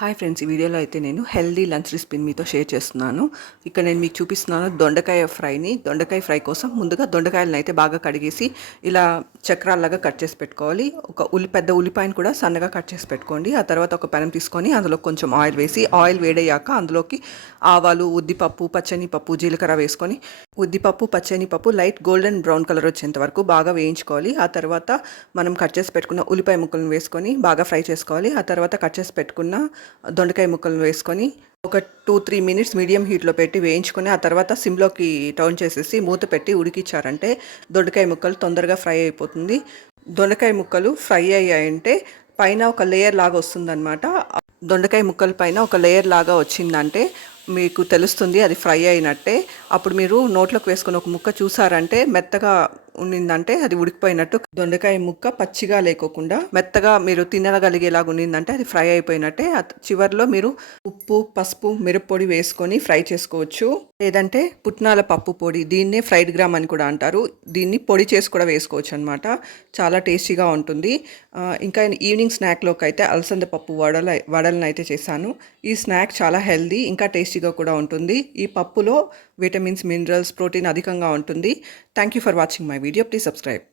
Hi friends, ఈ వీడియోలో అయితే నేను హెల్దీ లంచ్ రెసిపీని మీతో షేర్ చేస్తున్నాను. ఇక్కడ నేను మీకు చూపిస్తున్నాను దొండకాయ ఫ్రైని. దొండకాయ ఫ్రై కోసం ముందుగా దొండకాయలను అయితే బాగా కడిగేసి ఇలా చక్రాల్లాగా కట్ చేసి పెట్టుకోవాలి. పెద్ద ఉల్లిపాయను కూడా సన్నగా కట్ చేసి పెట్టుకోండి. ఆ తర్వాత ఒక పెనం తీసుకొని అందులో కొంచెం ఆయిల్ వేసి, ఆయిల్ వేడయ్యాక అందులోకి ఆవాలు, ఉద్దిపప్పు, పచ్చనిపప్పు, జీలకర్ర వేసుకొని ఉద్దిపప్పు, పచ్చనిపప్పు లైట్ గోల్డెన్ బ్రౌన్ కలర్ వచ్చేంత వరకు బాగా వేయించుకోవాలి. ఆ తర్వాత మనం కట్ చేసి పెట్టుకున్న ఉల్లిపాయ ముక్కలను వేసుకొని బాగా ఫ్రై చేసుకోవాలి. ఆ తర్వాత కట్ చేసి పెట్టుకున్న దొండకాయ ముక్కలను వేసుకొని ఒక 2-3 మినిట్స్ మీడియం హీట్లో పెట్టి వేయించుకొని ఆ తర్వాత సిమ్లోకి టర్న్ చేసేసి మూత పెట్టి ఉడికించారంటే దొండకాయ ముక్కలు తొందరగా ఫ్రై అయిపోతుంది. దొండకాయ ముక్కలు ఫ్రై అయ్యాయంటే పైన ఒక లేయర్ లాగా వస్తుందన్నమాట. దొండకాయ ముక్కల పైన ఒక లేయర్ లాగా వచ్చిందంటే మీకు తెలుస్తుంది అది ఫ్రై అయినట్టే. అప్పుడు మీరు నోట్లోకి వేసుకొని ఒక ముక్క చూసారంటే మెత్తగా ఉండిందంటే అది ఉడికిపోయినట్టు. దొండకాయ ముక్క పచ్చిగా లేకోకుండా మెత్తగా మీరు తినగలిగేలాగా ఉండిందంటే అది ఫ్రై అయిపోయినట్టే. చివరిలో మీరు ఉప్పు, పసుపు, మిరప్పొడి వేసుకొని ఫ్రై చేసుకోవచ్చు. లేదంటే పుట్నాల పప్పు పొడి, దీన్నే ఫ్రైడ్ గ్రామ్ అని కూడా అంటారు. దీన్ని పొడి చేసి కూడా వేసుకోవచ్చు అనమాట. చాలా టేస్టీగా ఉంటుంది. ఇంకా ఈవినింగ్ స్నాక్లోకి అయితే అలసంద పప్పు వడలను అయితే చేశాను. ఈ స్నాక్ చాలా హెల్దీ, ఇంకా టేస్టీగా కూడా ఉంటుంది. ఈ పప్పులో విటమిన్స్, మినరల్స్, ప్రోటీన్ అధికంగా ఉంటుంది. Thank you for watching my video. Please subscribe.